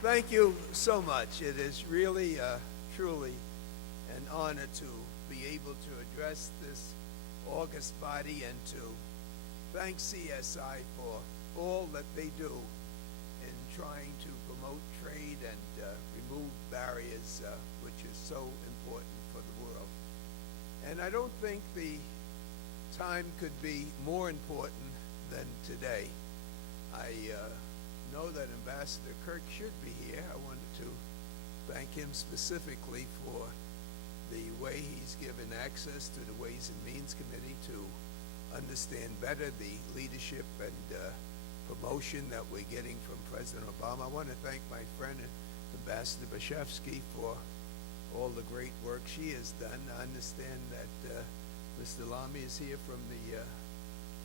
Thank you so much. It is really, truly an honor to be able to address this august body and to thank CSI for all that they do in trying to promote trade and remove barriers, which is so important for the world. And I don't think the time could be more important than today. I know that Ambassador Kirk should be here. I wanted to thank him specifically for the way he's given access to the Ways and Means Committee to understand better the leadership and promotion that we're getting from President Obama. I want to thank my friend Ambassador Bashevsky for all the great work she has done. I understand that Mr. Lamy is here from the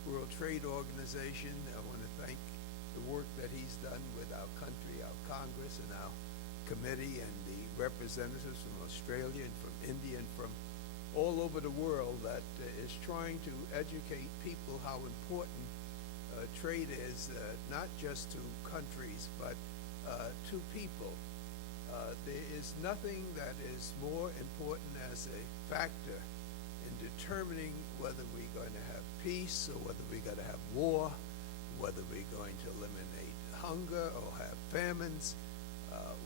World Trade Organization. I want to thank the work that he's done with our country, our Congress, and our committee, and the representatives from Australia and from India and from all over the world that is trying to educate people how important trade is, not just to countries, but to people. There is nothing that is more important as a factor in determining whether we're going to have peace or whether we're going to have war, whether we're going to eliminate hunger or have famines,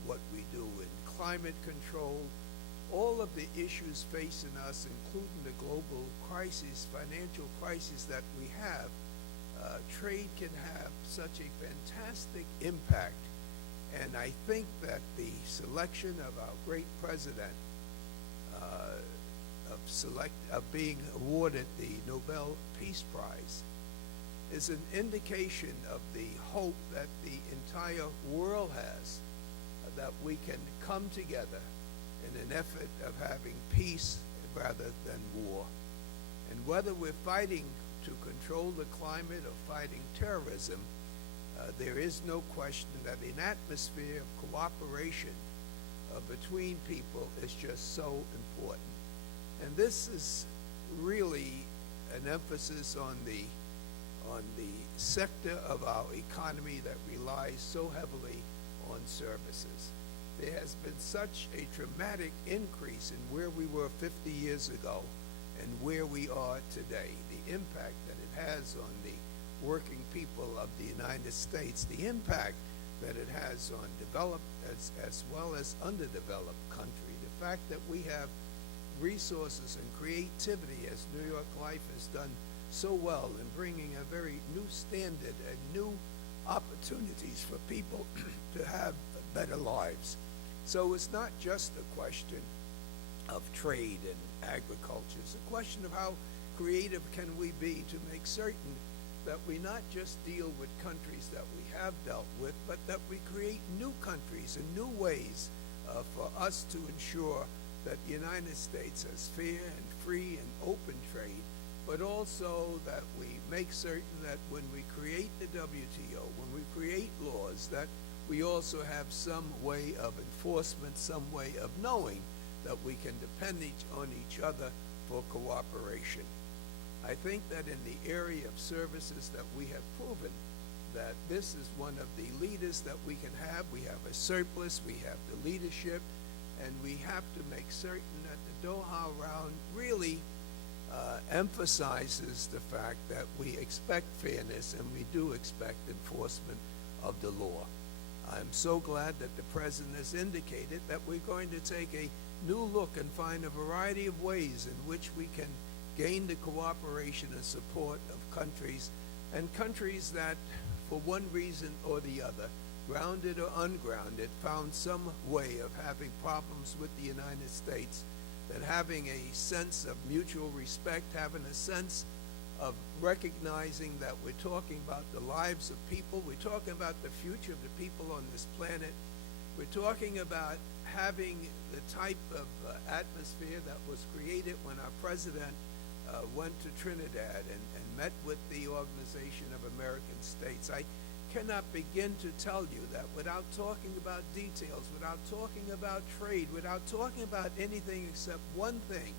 what we do in climate control, all of the issues facing us, including the global crisis, financial crisis that we have. Trade can have such a fantastic impact, and I think that the selection of our great president of being awarded the Nobel Peace Prize is an indication of the hope that the entire world has that we can come together in an effort of having peace rather than war. And whether we're fighting to control the climate or fighting terrorism, there is no question that an atmosphere of cooperation between people is just so important. And this is really an emphasis on the sector of our economy that relies so heavily on services. There has been such a dramatic increase in where we were 50 years ago and where we are today. The impact that it has on the working people of the United States, the impact that it has on developed as well as underdeveloped country, the fact that we have resources and creativity, as New York Life has done so well in bringing a very new standard and new opportunities for people to have better lives. So it's not just a question of trade and agriculture. It's a question of how creative can we be to make certain that we not just deal with countries that we have dealt with, but that we create new countries and new ways for us to ensure that the United States has fair and free and open trade, but also that we make certain that when we create the WTO, when we create laws, that we also have some way of enforcement, some way of knowing that we can depend on each other for cooperation. I think that in the area of services that we have proven that this is one of the leaders that we can have. We have a surplus, we have the leadership, and we have to make certain that the Doha round really emphasizes the fact that we expect fairness and we do expect enforcement of the law. I'm so glad that the President has indicated that we're going to take a new look and find a variety of ways in which we can gain the cooperation and support of countries, and countries that, for one reason or the other, grounded or ungrounded, found some way of having problems with the United States, that having a sense of mutual respect, having a sense of recognizing that we're talking about the lives of people, we're talking about the future of the people on this planet, we're talking about having the type of atmosphere that was created when our president went to Trinidad and met with the Organization of American States. I cannot begin to tell you that without talking about details, without talking about trade, without talking about anything except one thing,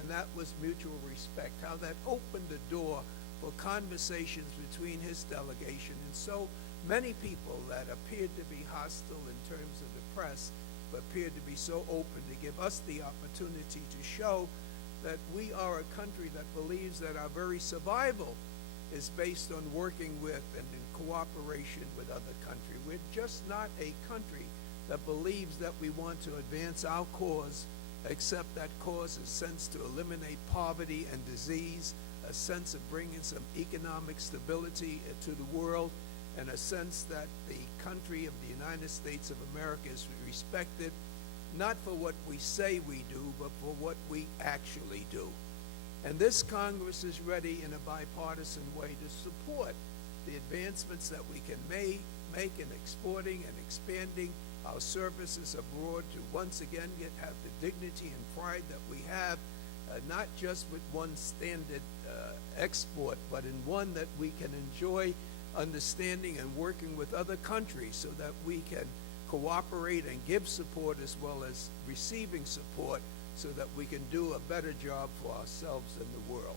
and that was mutual respect, how that opened the door for conversations between his delegation and so Many people that appeared to be hostile in terms of the press appeared to be so open to give us the opportunity to show that we are a country that believes that our very survival is based on working with and in cooperation with other countries. We're just not a country that believes that we want to advance our cause, except that cause is sense to eliminate poverty and disease, a sense of bringing some economic stability to the world, and a sense that the country of the United States of America is respected, not for what we say we do, but for what we actually do. And this Congress is ready in a bipartisan way to support the advancements that we can make in exporting and expanding our services abroad to once again have the dignity and pride that we have, not just with one standard export, but in one that we can enjoy understanding and working with other countries so that we can cooperate and give support as well as receiving support so that we can do a better job for ourselves and the world.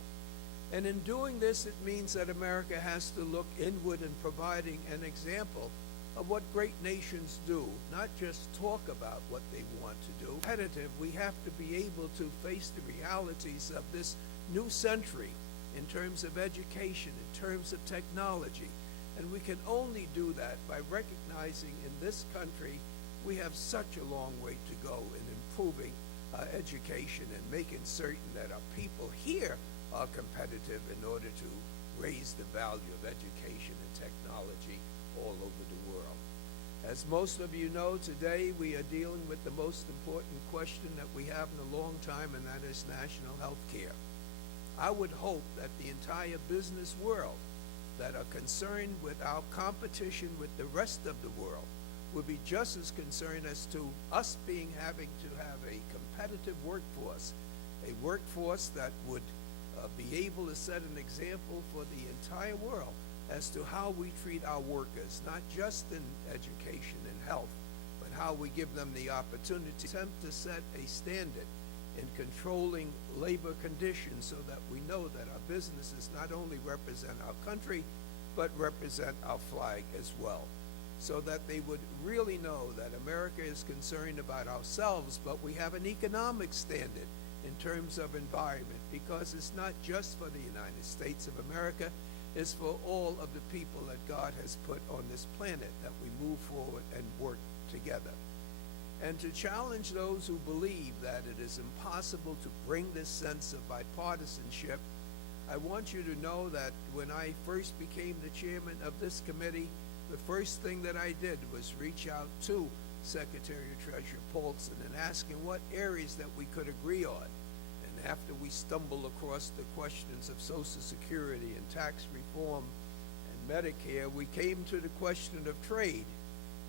And in doing this, it means that America has to look inward in providing an example of what great nations do, not just talk about what they want to do. Competitive, we have to be able to face the realities of this new century in terms of education, in terms of technology. And we can only do that by recognizing in this country we have such a long way to go in improving education and making certain that our people here are competitive in order to raise the value of education and technology all over the world. As most of you know, today we are dealing with the most important question that we have in a long time, and that is national health care. I would hope that the entire business world that are concerned with our competition with the rest of the world would be just as concerned as to us having to have a competitive workforce, a workforce that would be able to set an example for the entire world as to how we treat our workers, not just in education and health, but how we give them the opportunity to attempt to set a standard in controlling labor conditions so that we know that our businesses not only represent our country, but represent our flag as well, so that they would really know that America is concerned about ourselves, but we have an economic standard in terms of environment, because it's not just for the United States of America, it's for all of the people that God has put on this planet, that we move forward and work together. And to challenge those who believe that it is impossible to bring this sense of bipartisanship, I want you to know that when I first became the chairman of this committee, the first thing that I did was reach out to Secretary of Treasury Paulson and ask him what areas that we could agree on. And after we stumbled across the questions of Social Security and tax reform and Medicare, we came to the question of trade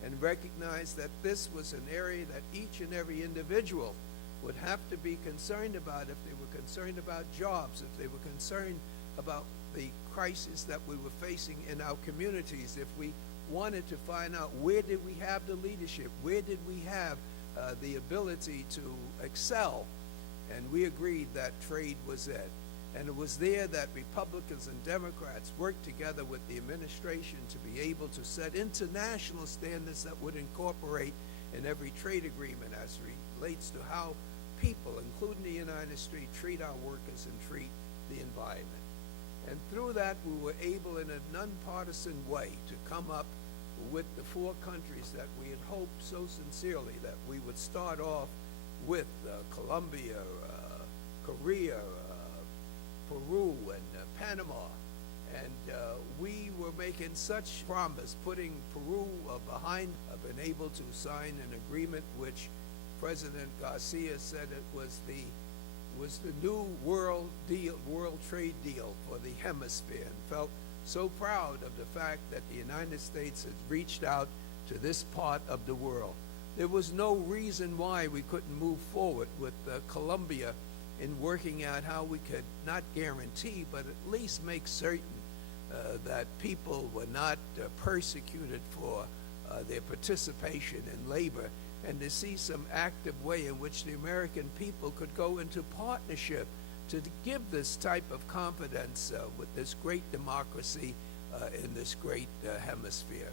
and recognized that this was an area that each and every individual would have to be concerned about if they were concerned about jobs, if they were concerned about the crisis that we were facing in our communities, if we wanted to find out where did we have the leadership, where did we have the ability to excel. And we agreed that trade was it. And it was there that Republicans and Democrats worked together with the administration to be able to set international standards that would incorporate in every trade agreement as relates to how people, including the United States, treat our workers and treat the environment. And through that, we were able in a nonpartisan way to come up with the 4 countries that we had hoped so sincerely that we would start off with Colombia, Korea, Peru, and Panama. And we were making such promise, putting Peru behind, been able to sign an agreement which President Garcia said it was the new world trade deal for the hemisphere, and felt so proud of the fact that the United States had reached out to this part of the world. There was no reason why we couldn't move forward with Colombia in working out how we could not guarantee, but at least make certain that people were not persecuted for their participation in labor, and to see some active way in which the American people could go into partnership to give this type of confidence with this great democracy in this great hemisphere.